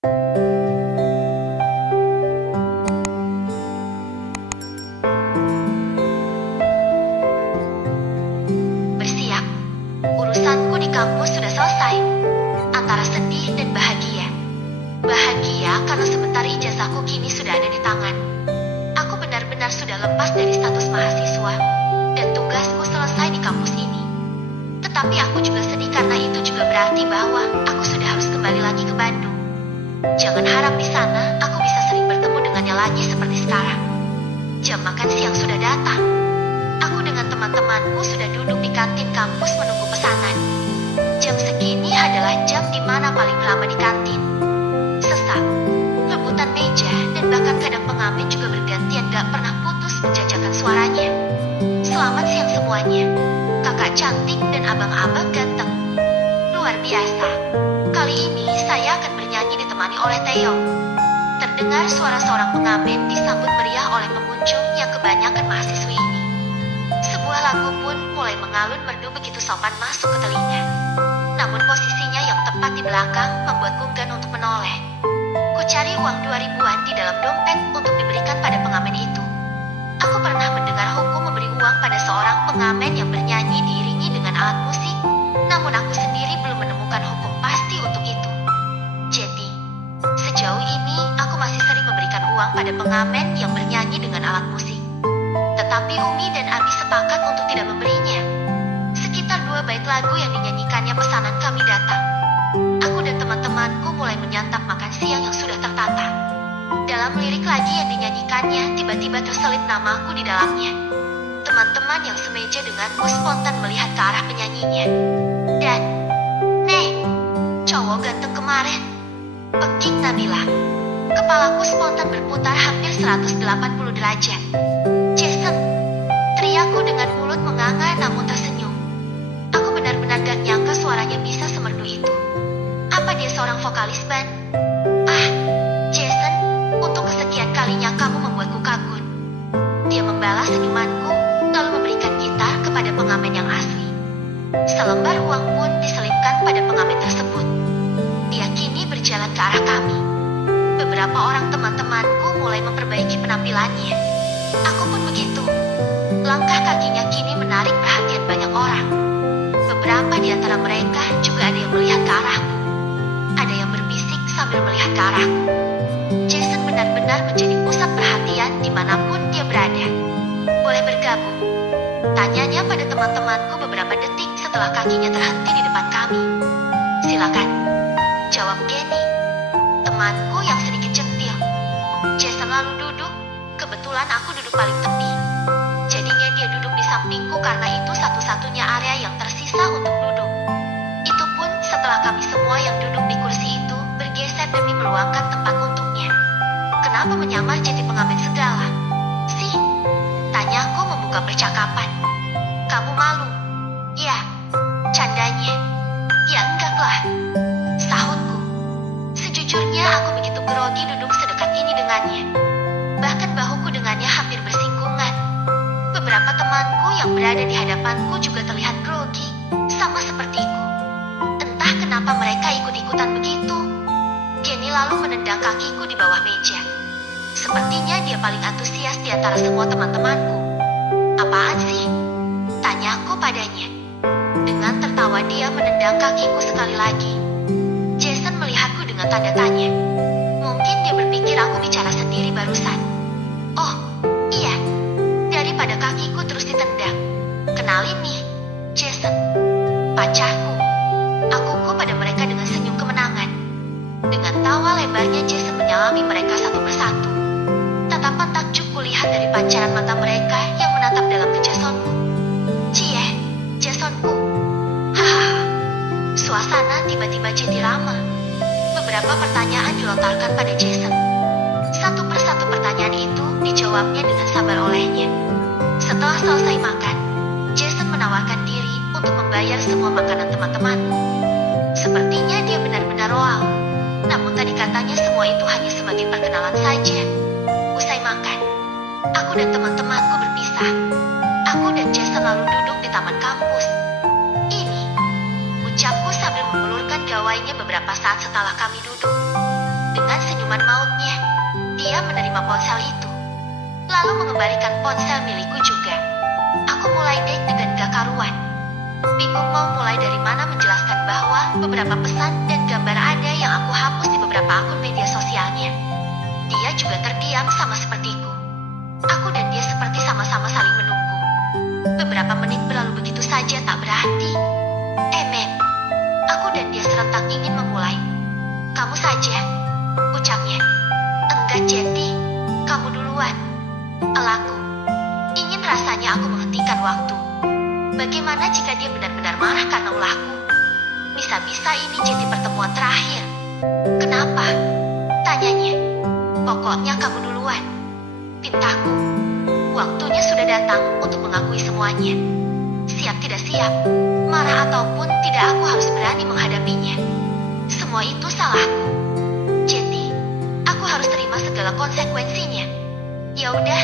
Bersiap, urusanku di kampus sudah selesai. Antara sedih dan bahagia. Bahagia karena sebentar ijazahku kini sudah ada di tangan. Aku benar-benar sudah lepas dari status mahasiswa dan tugasku selesai di kampus ini. Tetapi aku juga sedih karena itu juga berarti bahwa aku sudah harus kembali lagi ke Bandung. Jangan harap di sana aku bisa sering bertemu dengannya lagi seperti sekarang. Jam makan siang sudah datang. Aku dengan teman-temanku sudah duduk di kantin kampus menunggu pesanan. Jam segini adalah jam di mana paling lama di kantin. Sesak, rebutan meja, dan bahkan kadang pengamen juga bergantian gak pernah putus menjajakan suaranya. Selamat siang semuanya, kakak cantik dan abang-abang ganteng. Luar biasa, kali ini saya akan bernyanyi ditemani oleh Theo. Terdengar suara seorang pengamen disambut meriah oleh pengunjung yang kebanyakan mahasiswi ini. Sebuah lagu pun mulai mengalun merdu begitu sopan masuk ke telinga. Namun posisinya yang tepat di belakang membuatku enggan untuk menoleh. Ku cari uang 2 ribuan di dalam dompet untuk diberikan pada pengamen itu. Aku pernah mendengar hukum memberi uang pada seorang pengamen yang bernyanyi diiringi dengan alat musik, namun aku sendiri belum menemukan hukum pasti untuk itu. Jadi, sejauh ini aku masih sering memberikan uang pada pengamen yang bernyanyi dengan alat musik. Tetapi Umi dan Abi sepakat untuk tidak memberinya. Sekitar 2 bait lagu yang dinyanyikannya pesanan kami datang. Aku dan teman-temanku mulai menyantap makan siang yang sudah tertata. Dalam lirik lagi yang dinyanyikannya, tiba-tiba terselip namaku di dalamnya. Teman-teman yang semeja denganku spontan melihat ke arah penyanyinya. Dan, Neng, cowok ganteng kemarin, pekik Nabila. Kepalaku spontan berputar hampir 180 derajat. Jason, teriakku dengan mulut menganga namun tersenyum. Aku benar-benar gak nyangka suaranya bisa semerdu itu. Apa dia seorang vokalis band? Ah, Jason, untuk kesekian kalinya kamu membuatku kagum. Dia membalas senyumanku, lalu memberikan gitar kepada pengamen yang asli. Selembar uang pun diselipkan pada pengamen tersebut. Dia kini berjalan ke arah kami. Beberapa orang teman-temanku mulai memperbaiki penampilannya. Aku pun begitu. Langkah kakinya kini menarik perhatian banyak orang. Beberapa di antara mereka juga ada yang melihat ke arahku. Ada yang berbisik sambil melihat ke arahku. Jason benar-benar menjadi pusat perhatian dimanapun dia berada. Boleh bergabung? Tanyanya pada teman-temanku beberapa detik setelah kakinya terhenti di depan kami. Silakan, jawab Kenny, temanku yang sedikit centil. Jason lalu duduk. Kebetulan aku duduk paling tepi. Jadinya dia duduk di sampingku karena itu satu-satunya area yang tersisa untuk duduk. Itu pun setelah kami semua yang duduk di kursi itu bergeser demi meluangkan tempat untuknya. Kenapa menyamar jadi pengamen segala? Sih, tanyaku membuka percakapan. Kamu malu? Ya, candanya. Ya enggak lah, sahutku. Sejujurnya aku begitu grogi duduk sedekat ini dengannya. Bahkan bahuku dengannya hampir bersinggungan. Beberapa temanku yang berada di hadapanku juga terlihat grogi, sama sepertiku. Entah kenapa mereka ikut-ikutan begitu. Kenny lalu menendang kakiku di bawah meja. Sepertinya dia paling antusias di antara semua teman-temanku. Apaan sih? Tanyaku padanya. Dengan tertawa dia menendang kakiku sekali lagi. Jason melihatku dengan tanda tanya. Mungkin dia berpikir aku bicara sendiri barusan. Oh, iya. Daripada kakiku terus ditendang. Kenalin nih, Jason, pacarku. Akuku pada mereka dengan senyum kemenangan. Dengan tawa lebarnya Jason menyalami mereka satu persatu. Tatapan takjub kulihat dari pancaran mata mereka yang menatap dalam ke Jasonku. Cie, Jasonku. Hahaha. Suasana tiba-tiba jadi ramah. Beberapa pertanyaan dilontarkan pada Jason. Satu persatu pertanyaan itu dijawabnya dengan sabar olehnya. Setelah selesai makan, Jason menawarkan diri untuk membayar semua makanan teman-temanku. Sepertinya dia benar-benar wow. Namun tadi katanya semua itu hanya sebagai perkenalan saja. Usai makan, aku dan teman-temanku berpisah. Aku dan Jason lalu duduk di taman kampus. Ini, ucapku sambil mengulurkan gawainya beberapa saat setelah kami duduk. menerima ponsel itu, lalu mengembalikan ponsel milikku juga. Aku mulai deg-degan gak karuan. Bingung mau mulai dari mana menjelaskan bahwa beberapa pesan dan gambar ada yang aku hapus di beberapa akun media sosialnya. Dia juga terdiam sama sepertiku. Aku dan dia seperti sama-sama saling menunggu. Beberapa menit berlalu begitu saja tak berarti. Men, aku dan dia serentak ingin memulai. Kamu saja, ucapnya. Enggak, Jeti, kamu duluan. Elaku. Ingin rasanya aku menghentikan waktu. Bagaimana jika dia benar-benar marah karena ulahku? Bisa-bisa ini jadi pertemuan terakhir. Kenapa? Tanyanya. Pokoknya kamu duluan. Pintaku. Waktunya sudah datang untuk mengakui semuanya. Siap tidak siap, marah ataupun tidak, aku harus berani menghadapinya. Semua itu salahku. Jadi, aku harus terima segala konsekuensinya. Ya udah,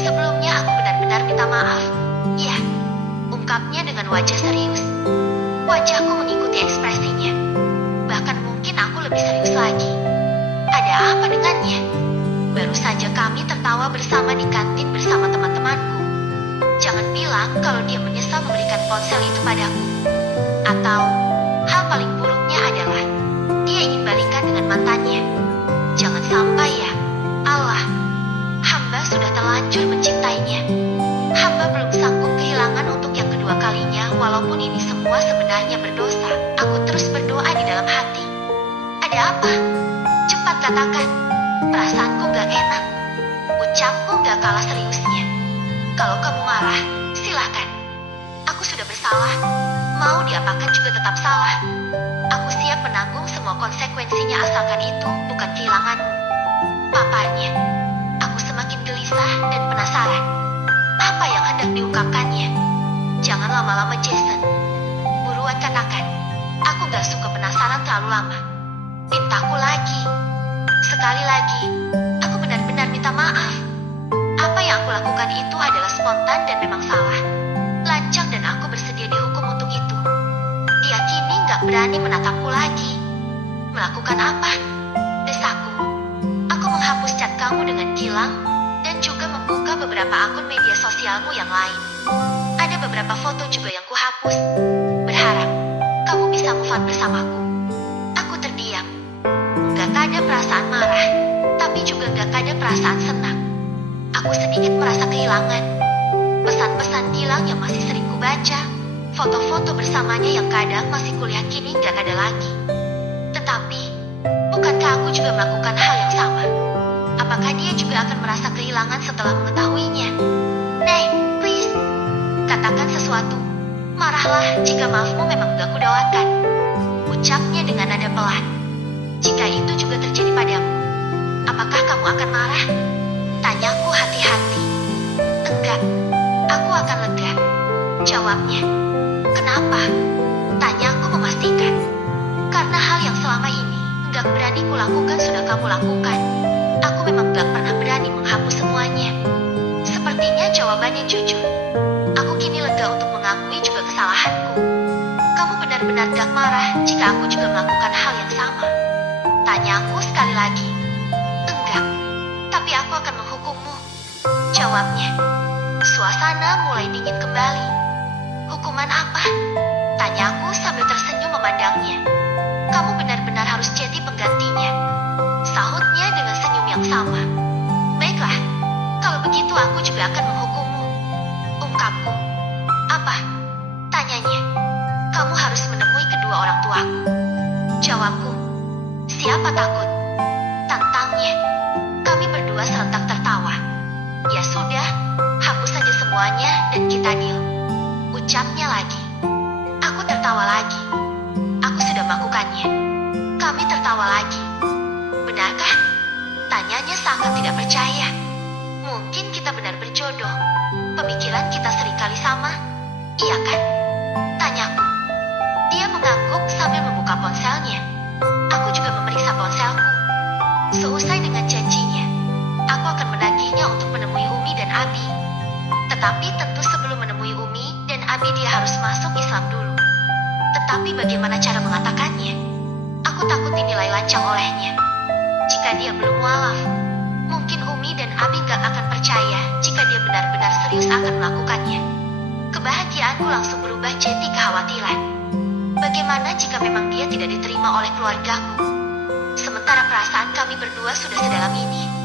sebelumnya aku benar-benar minta maaf. Ya, ungkapnya dengan wajah serius. Wajahku mengikuti ekspresinya. Bahkan mungkin aku lebih serius lagi. Ada apa dengannya? Baru saja kami tertawa bersama di kantin bersama teman-temanku. Jangan bilang kalau dia menyesal memberikan ponsel itu padaku. Atau, hal paling buruknya adalah dia ingin balikan dengan mantannya. Jangan sampai ya. Allah, hamba sudah terlanjur mencintainya. Hamba belum sanggup kehilangan untuk yang kedua kalinya. Walaupun ini semua sebenarnya berdosa, aku terus berdoa di dalam hati. Ada apa? Cepat katakan. Perasaanku gak enak. Ucapku gak kalah seriusnya. Kalau kamu marah, silakan. Aku sudah bersalah. Mau diapakan juga tetap salah. Aku siap menanggung semua konsekuensinya asalkan itu bukan kehilanganmu. Paparnya. Aku semakin gelisah dan penasaran. Apa yang hendak diungkapkannya? Jangan lama-lama, Jason. Buruan katakan. Aku gak suka penasaran terlalu lama. Pintaku lagi. Sekali lagi, aku benar-benar minta maaf. Apa yang aku lakukan itu adalah spontan dan memang salah. Lancang dan aku bersedia dihukum untuk itu. Dia kini gak berani menatapku lagi. Melakukan apa? Desakku. Aku menghapus chat kamu dengan Gilang dan juga membuka beberapa akun media sosialmu yang lain. Ada beberapa foto juga yang kuhapus. Berharap kamu bisa move on bersamaku. Aku terdiam. Gak ada perasaan marah, tapi juga gak ada perasaan senang. Aku sedikit merasa kehilangan. Pesan-pesan Gilang yang masih sering kubaca, foto-foto bersamanya yang kadang masih kulihat kini gak ada lagi. Tetapi, bukankah aku juga melakukan hal yang sama? Apakah dia juga akan merasa kehilangan setelah mengetahuinya? Nay, please, katakan sesuatu. Marahlah jika maafmu memang gak kudoakan. Ucapnya dengan nada pelan. Jika itu juga terjadi padamu, apakah kamu akan marah? Tanyaku hati-hati. Enggak, aku akan lega. Jawabnya. Kenapa? Tanyaku memastikan. Karena hal yang selama ini enggak berani kulakukan sudah kamu lakukan. Aku memang gak pernah berani menghapus semuanya. Sepertinya jawabannya jujur. Aku kini lega untuk mengakui juga kesalahanku. Kamu benar-benar gak marah jika aku juga melakukan hal yang sama. Tanyaku sekali lagi. Enggak, tapi aku akan menghukummu. Jawabnya. Suasana mulai dingin kembali. Hukuman apa? Tanyaku sambil tersenyum memandangnya. Kamu benar-benar harus jadi penggantinya. Sahutnya dengan senyum yang sama. Baiklah, kalau begitu aku juga akan menghukummu. Ungkapku. Apa? Tanyanya. Kamu harus menemui kedua orang tuaku. Jawabku. Siapa takut? Tantangnya. Kami berdua serentak tertawa. Ya sudah, hapus saja semuanya dan kita deal. Ucapnya lagi. Aku tertawa lagi. Aku sudah melakukannya. Kami tertawa lagi. Benarkah? Tanyanya seakan tidak percaya. Mungkin kita benar berjodoh. Pemikiran kita seringkali sama. Iya kan? Tanyaku. Dia mengangguk sambil membuka ponselnya. Aku juga memeriksa ponselku. Seusai dengan janjinya, aku akan menagihnya untuk menemui Umi dan Abi. Tetapi tentu sebelum menemui Umi dan Abi dia harus masuk Islam dulu. Tetapi bagaimana cara mengatakannya? Aku takut dinilai lancang olehnya. Jika dia belum mualaf, Mungkin Umi dan Abi gak akan percaya jika dia benar-benar serius akan melakukannya. Kebahagiaanku langsung berubah jadi kekhawatiran. Bagaimana jika memang dia tidak diterima oleh keluargaku? Sementara perasaan kami berdua sudah sedalam ini.